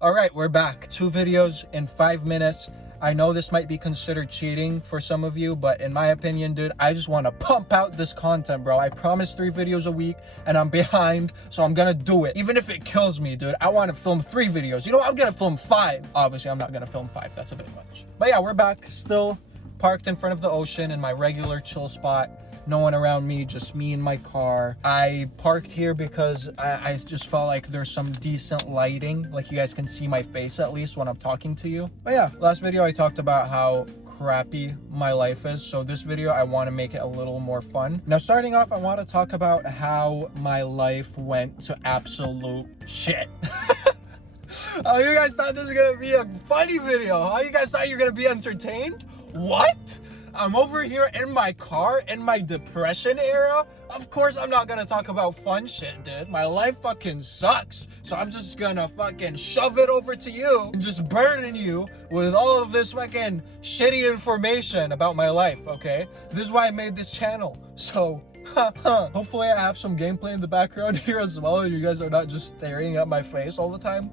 All right, we're back. 2 videos in 5 minutes. I know this might be considered cheating for some of you, but in my opinion, dude, I just want to pump out this content, bro. I promised 3 videos a week and I'm behind, so I'm gonna do it. Even if it kills me, dude, I want to film 3 videos. You know what? I'm gonna film 5. Obviously, I'm not gonna film 5. That's a bit much. But yeah, we're back. Still parked in front of the ocean in my regular chill spot. No one around me, just me in my car. I parked here because I just felt like there's some decent lighting. Like you guys can see my face at least when I'm talking to you. But yeah, last video I talked about how crappy my life is. So this video, I want to make it a little more fun. Now, starting off, I want to talk about how my life went to absolute shit. Oh, you guys thought this was gonna be a funny video, huh? You guys thought you were gonna be entertained? What? I'm over here in my car in my depression era. Of course I'm not gonna talk about fun shit, dude. My life fucking sucks. So I'm just gonna fucking shove it over to you and just burden you with all of this fucking shitty information about my life, okay? This is why I made this channel. So hopefully I have some gameplay in the background here as well, and you guys are not just staring at my face all the time.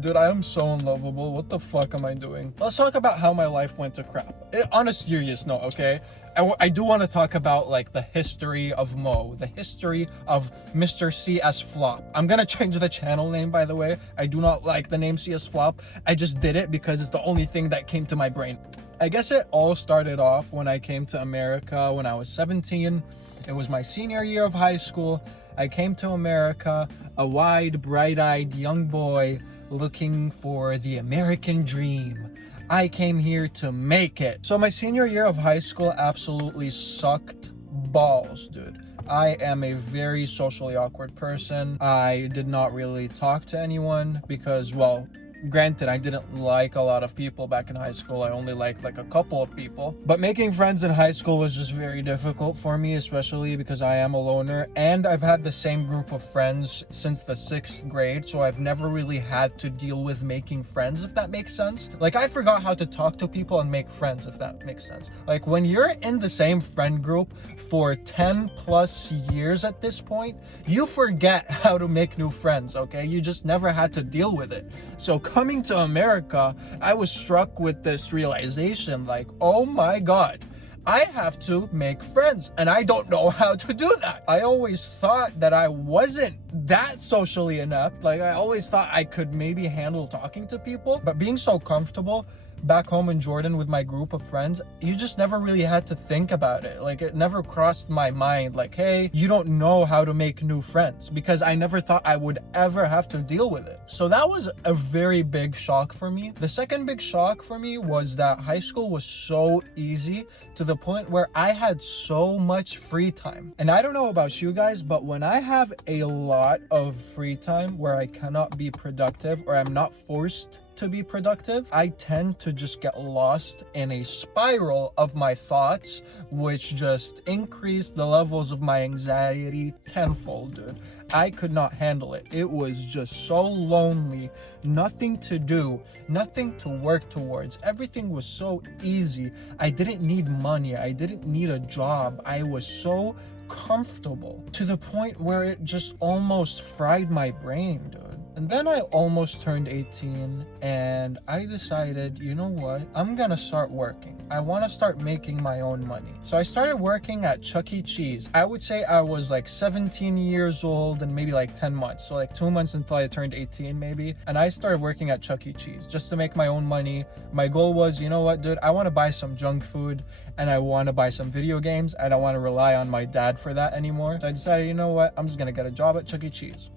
Dude, I am so unlovable. What the fuck am I doing? Let's talk about how my life went to crap. On a serious note, okay? I do want to talk about like the history of Mo, the history of Mr. CS Flop. I'm gonna change the channel name, by the way. I do not like the name CS Flop. I just did it because it's the only thing that came to my brain. I guess it all started off when I came to America when I was 17. It was my senior year of high school. I came to America, a wide, bright-eyed young boy looking for the American dream. I came here to make it. So my senior year of high school absolutely sucked balls, dude. I am a very socially awkward person. I did not really talk to anyone because, well, granted, I didn't like a lot of people back in high school. I only liked like a couple of people. But making friends in high school was just very difficult for me, especially because I am a loner. And I've had the same group of friends since the 6th grade, so I've never really had to deal with making friends, if that makes sense. Like, I forgot how to talk to people and make friends, if that makes sense. Like, when you're in the same friend group for 10 plus years at this point, you forget how to make new friends, okay? You just never had to deal with it. So coming to America, I was struck with this realization, like, oh my God, I have to make friends and I don't know how to do that. I always thought that I wasn't that socially inept. Like, I always thought I could maybe handle talking to people, but being so comfortable back home in Jordan with my group of friends, you just never really had to think about it. Like, it never crossed my mind like, hey, you don't know how to make new friends, because I never thought I would ever have to deal with it. So that was a very big shock for me. The second big shock for me was that high school was so easy to the point where I had so much free time. And I don't know about you guys, but when I have a lot of free time where I cannot be productive or I'm not forced to be productive, I tend to just get lost in a spiral of my thoughts, which just increase the levels of my anxiety tenfold, dude. I could not handle it. It was just so lonely, nothing to do, nothing to work towards. Everything was so easy. I didn't need money. I didn't need a job. I was so comfortable to the point where it just almost fried my brain, dude. And then I almost turned 18 and I decided, you know what? I'm gonna start working. I wanna start making my own money. So I started working at Chuck E. Cheese. I would say I was like 17 years old and maybe like 10 months. So like 2 months until I turned 18 maybe. And I started working at Chuck E. Cheese just to make my own money. My goal was, you know what, dude? I wanna buy some junk food and I wanna buy some video games. I don't wanna rely on my dad for that anymore. So I decided, you know what? I'm just gonna get a job at Chuck E. Cheese.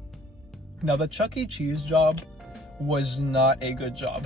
Now, the Chuck E. Cheese job was not a good job.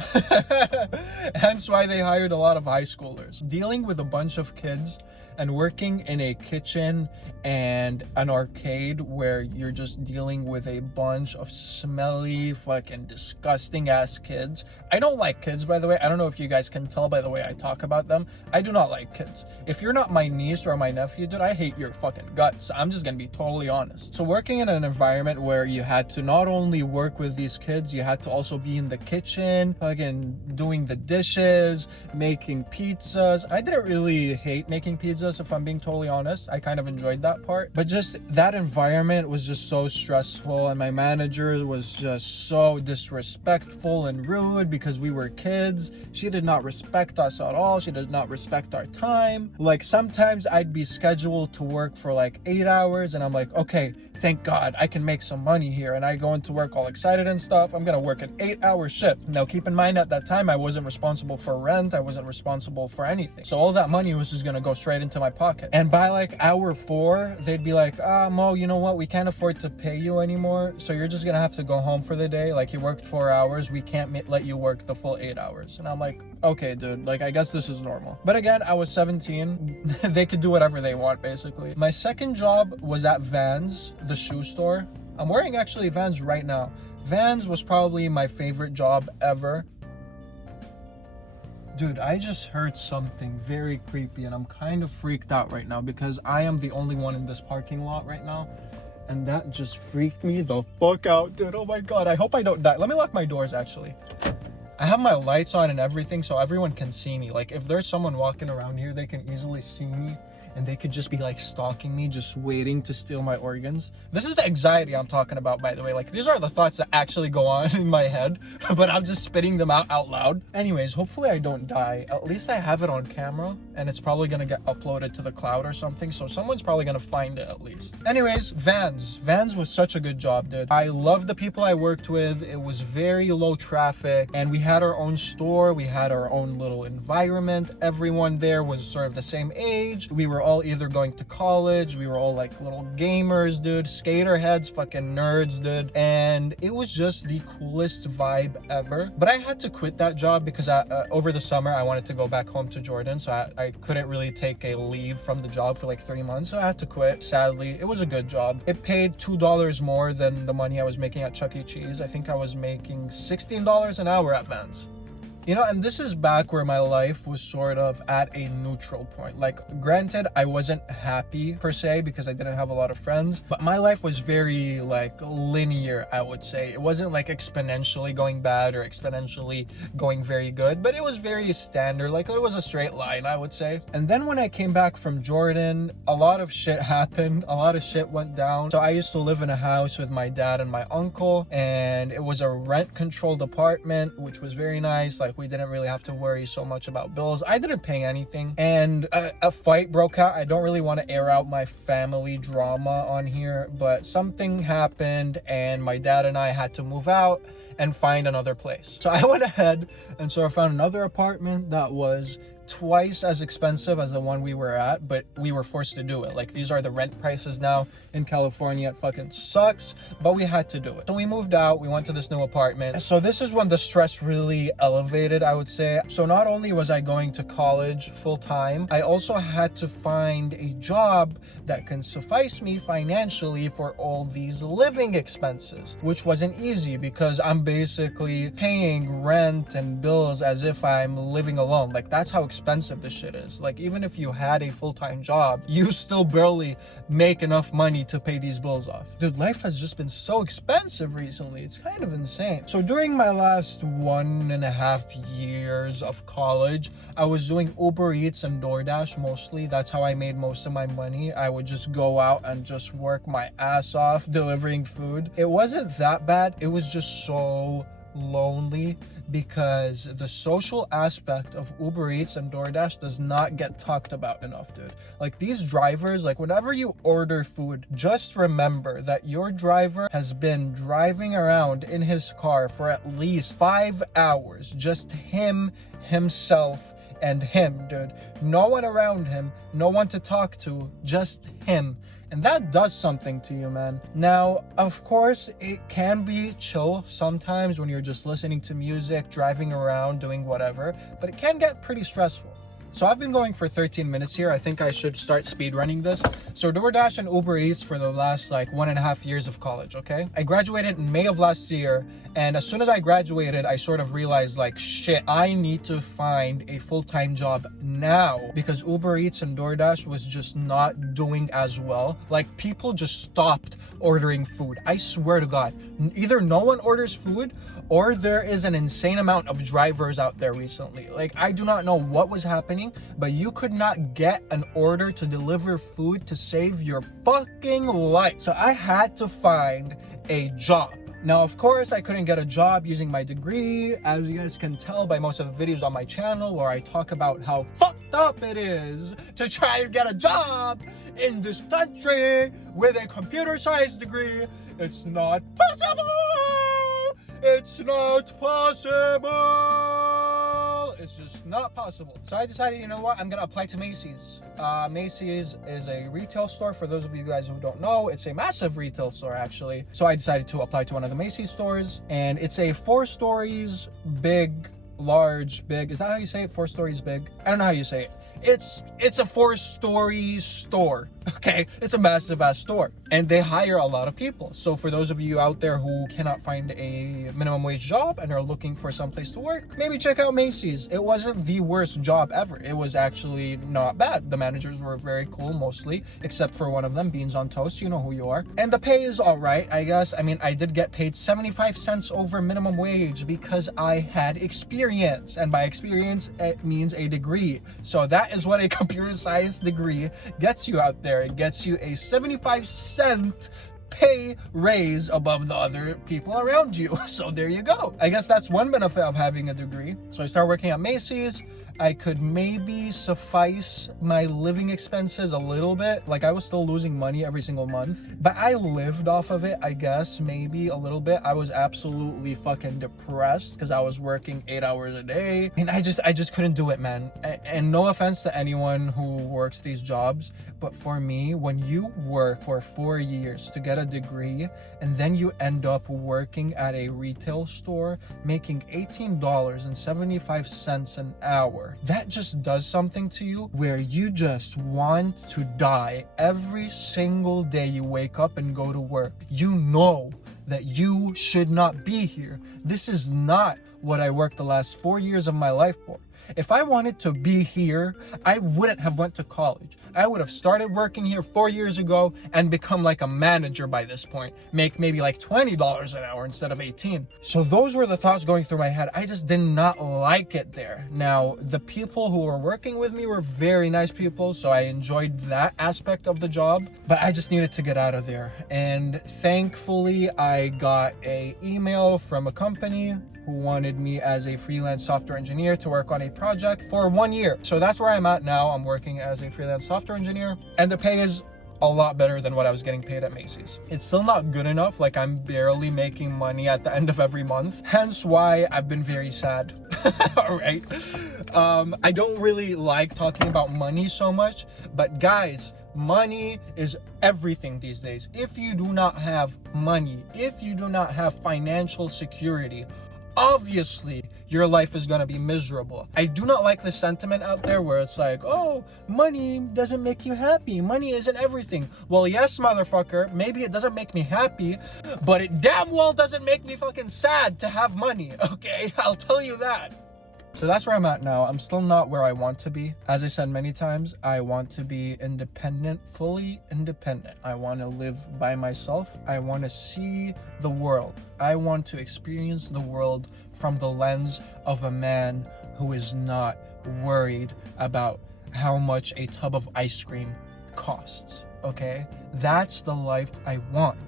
Hence why they hired a lot of high schoolers. Dealing with a bunch of kids and working in a kitchen and an arcade where you're just dealing with a bunch of smelly, fucking disgusting ass kids. I don't like kids, by the way. I don't know if you guys can tell by the way I talk about them. I do not like kids. If you're not my niece or my nephew, dude, I hate your fucking guts. I'm just gonna be totally honest. So working in an environment where you had to not only work with these kids, you had to also be in the kitchen, fucking doing the dishes, making pizzas. I didn't really hate making pizzas. Jesus, if I'm being totally honest. I kind of enjoyed that part. But just that environment was just so stressful, and my manager was just so disrespectful and rude because we were kids. She did not respect us at all. She did not respect our time. Like, sometimes I'd be scheduled to work for like 8 hours, and I'm like, okay, thank God I can make some money here. And I go into work all excited and stuff. I'm gonna work an 8-hour shift. Now, keep in mind, at that time, I wasn't responsible for rent. I wasn't responsible for anything. So all that money was just gonna go straight into my pocket. And by like hour 4, they'd be like, Mo, you know what? We can't afford to pay you anymore. So you're just gonna have to go home for the day. Like, you worked 4 hours. We can't let you work the full 8 hours. And I'm like, okay, dude, like, I guess this is normal. But again, I was 17. They could do whatever they want, basically. My second job was at Vans, the shoe store. I'm wearing actually Vans right now. Vans was probably my favorite job ever. Dude, I just heard something very creepy, and I'm kind of freaked out right now because I am the only one in this parking lot right now. And that just freaked me the fuck out, dude. Oh my God, I hope I don't die. Let me lock my doors, actually. I have my lights on and everything so everyone can see me. Like, if there's someone walking around here, they can easily see me. And they could just be like stalking me, just waiting to steal my organs. This is the anxiety I'm talking about, by the way. Like, these are the thoughts that actually go on in my head, but I'm just spitting them out loud. Anyways, hopefully I don't die. At least I have it on camera, and it's probably gonna get uploaded to the cloud or something, so someone's probably gonna find it at least. Anyways, Vans. Vans was such a good job, dude. I loved the people I worked with. It was very low traffic, and we had our own store. We had our own little environment. Everyone there was sort of the same age. We were all either going to college. We were all like little gamers, dude, skater heads, fucking nerds, dude, and it was just the coolest vibe ever. But I had to quit that job because over the summer I wanted to go back home to Jordan, so I couldn't really take a leave from the job for like 3 months, so I had to quit. Sadly, it was a good job. It paid $2 more than the money I was making at Chuck E. Cheese. I think I was making $16 an hour at Vans. You know, and this is back where my life was sort of at a neutral point. Like, granted, I wasn't happy per se because I didn't have a lot of friends, but my life was very like linear, I would say. It wasn't like exponentially going bad or exponentially going very good, but it was very standard. Like, it was a straight line, I would say. And then when I came back from Jordan, a lot of shit happened. A lot of shit went down. So I used to live in a house with my dad and my uncle, and it was a rent-controlled apartment, which was very nice. Like, we didn't really have to worry so much about bills. I didn't pay anything, and a fight broke out. I don't really want to air out my family drama on here, but something happened and my dad and I had to move out and find another place. So I went ahead and sort of found another apartment that was twice as expensive as the one we were at, but we were forced to do it. Like, these are the rent prices now in California. It fucking sucks, but we had to do it. So we moved out, we went to this new apartment. So this is when the stress really elevated, I would say. So not only was I going to college full time, I also had to find a job that can suffice me financially for all these living expenses, which wasn't easy because I'm basically paying rent and bills as if I'm living alone. Like, that's how expensive this shit is. Like, even if you had a full-time job, you still barely make enough money to pay these bills off. Dude, life has just been so expensive recently. It's kind of insane. So during my last 1.5 years of college, I was doing Uber Eats and DoorDash mostly. That's how I made most of my money. I would just go out and just work my ass off delivering food. It wasn't that bad. It was just so lonely because the social aspect of Uber Eats and DoorDash does not get talked about enough, dude. Like, these drivers, like, whenever you order food, just remember that your driver has been driving around in his car for at least 5 hours. Just himself, and him, dude. No one around him, no one to talk to, just him. And that does something to you, man. Now, of course, it can be chill sometimes when you're just listening to music, driving around, doing whatever, but it can get pretty stressful. So I've been going for 13 minutes here. I think I should start speed running this. So DoorDash and Uber Eats for the last like 1.5 years of college, okay? I graduated in May of last year, and as soon as I graduated, I sort of realized like, shit, I need to find a full-time job now because Uber Eats and DoorDash was just not doing as well. Like, people just stopped ordering food. I swear to God, either no one orders food or there is an insane amount of drivers out there recently. Like, I do not know what was happening, but you could not get an order to deliver food to save your fucking life. So I had to find a job. Now, of course, I couldn't get a job using my degree, as you guys can tell by most of the videos on my channel where I talk about how fucked up it is to try and get a job in this country with a computer science degree. It's not possible! It's not possible! It's just not possible. So I decided, you know what? I'm gonna apply to Macy's. Macy's is a retail store. For those of you guys who don't know, it's a massive retail store, actually. So I decided to apply to one of the Macy's stores, and it's a 4 stories big, large, big. Is that how you say it? 4 stories big? I don't know how you say it. It's a 4-story store, okay? It's a massive ass store, and they hire a lot of people. So for those of you out there who cannot find a minimum wage job and are looking for some place to work, maybe check out Macy's. It wasn't the worst job ever. It was actually not bad. The managers were very cool mostly, except for one of them, Beans on Toast. You know who you are. And the pay is all right, I guess. I mean, I did get paid 75 cents over minimum wage because I had experience, and by experience, it means a degree. So that is what a computer science degree gets you out there. It gets you a 75-cent pay raise above the other people around you. So there you go. I guess that's one benefit of having a degree. So I started working at Macy's. I could maybe suffice my living expenses a little bit. Like, I was still losing money every single month, but I lived off of it, I guess, maybe a little bit. I was absolutely fucking depressed because I was working 8 hours a day, and I just couldn't do it, man. And no offense to anyone who works these jobs, but for me, when you work for 4 years to get a degree, and then you end up working at a retail store making $18.75 an hour, that just does something to you where you just want to die every single day you wake up and go to work. You know that you should not be here. This is not what I worked the last 4 years of my life for. If I wanted to be here, I wouldn't have went to college. I would have started working here 4 years ago and become like a manager by this point. Make maybe like $20 an hour instead of 18. So those were the thoughts going through my head. I just did not like it there. Now, the people who were working with me were very nice people, so I enjoyed that aspect of the job, but I just needed to get out of there. And thankfully, I got an email from a company who wanted me as a freelance software engineer to work on a project for 1 year. So that's where I'm at now. I'm working as a freelance software engineer, and the pay is a lot better than what I was getting paid at Macy's. It's still not good enough. Like, I'm barely making money at the end of every month, hence why I've been very sad. All right. I don't really like talking about money so much, but guys, money is everything these days. If you do not have money, if you do not have financial security, obviously your life is gonna be miserable. I do not like the sentiment out there where it's like, oh, money doesn't make you happy. Money isn't everything. Well, yes, motherfucker, maybe it doesn't make me happy, but it damn well doesn't make me fucking sad to have money, okay? I'll tell you that. So that's where I'm at now. I'm still not where I want to be. As I said many times, I want to be independent, fully independent. I want to live by myself. I want to see the world. I want to experience the world from the lens of a man who is not worried about how much a tub of ice cream costs, okay? That's the life I want.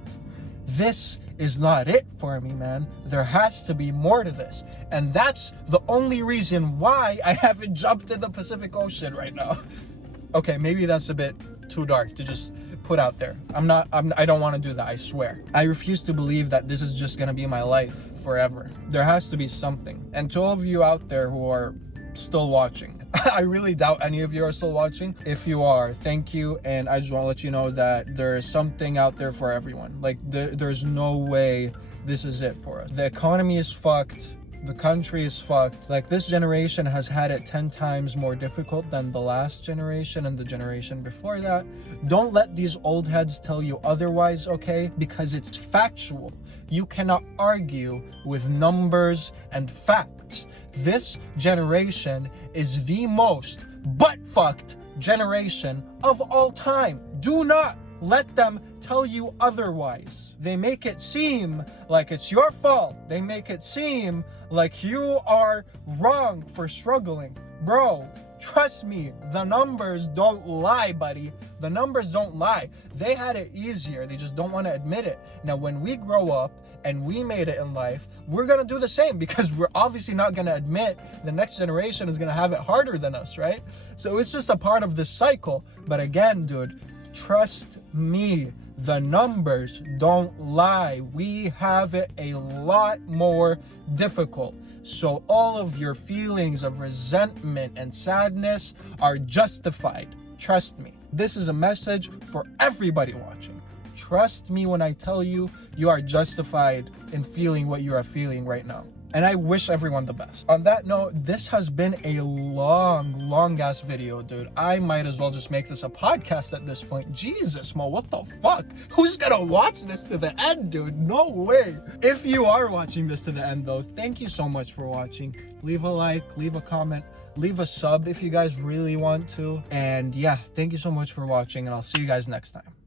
This is not it for me, man. There has to be more to this. And that's the only reason why I haven't jumped in the Pacific Ocean right now. Okay, maybe that's a bit too dark to just put out there. I don't want to do that, I swear. I refuse to believe that this is just gonna be my life forever. There has to be something. And to all of you out there who are still watching, I really doubt any of you are still watching. If you are, thank you, and I just want to let you know that there is something out there for everyone. Like, there's no way this is it for us. The economy is fucked. The country is fucked. Like, this generation has had it 10 times more difficult than the last generation and the generation before that. Don't let these old heads tell you otherwise, okay? Because it's factual. You cannot argue with numbers and facts. This generation is the most butt-fucked generation of all time. Do not let them tell you otherwise. They make it seem like it's your fault. They make it seem like you are wrong for struggling. Bro, trust me, the numbers don't lie, buddy. The numbers don't lie. They had it easier. They just don't want to admit it. Now, when we grow up and we made it in life, we're going to do the same, because we're obviously not going to admit the next generation is going to have it harder than us, right? So it's just a part of this cycle. But again, dude, trust me, the numbers don't lie. We have it a lot more difficult. So all of your feelings of resentment and sadness are justified. Trust me. This is a message for everybody watching. Trust me when I tell you, you are justified in feeling what you are feeling right now. And I wish everyone the best. On that note, this has been a long ass video, dude. I might as well just make this a podcast at this point. Jesus, Mo, what the fuck? Who's gonna watch this to the end, dude? No way. If you are watching this to the end, though, thank you so much for watching. Leave a like, leave a comment, leave a sub if you guys really want to. And yeah, thank you so much for watching, and I'll see you guys next time.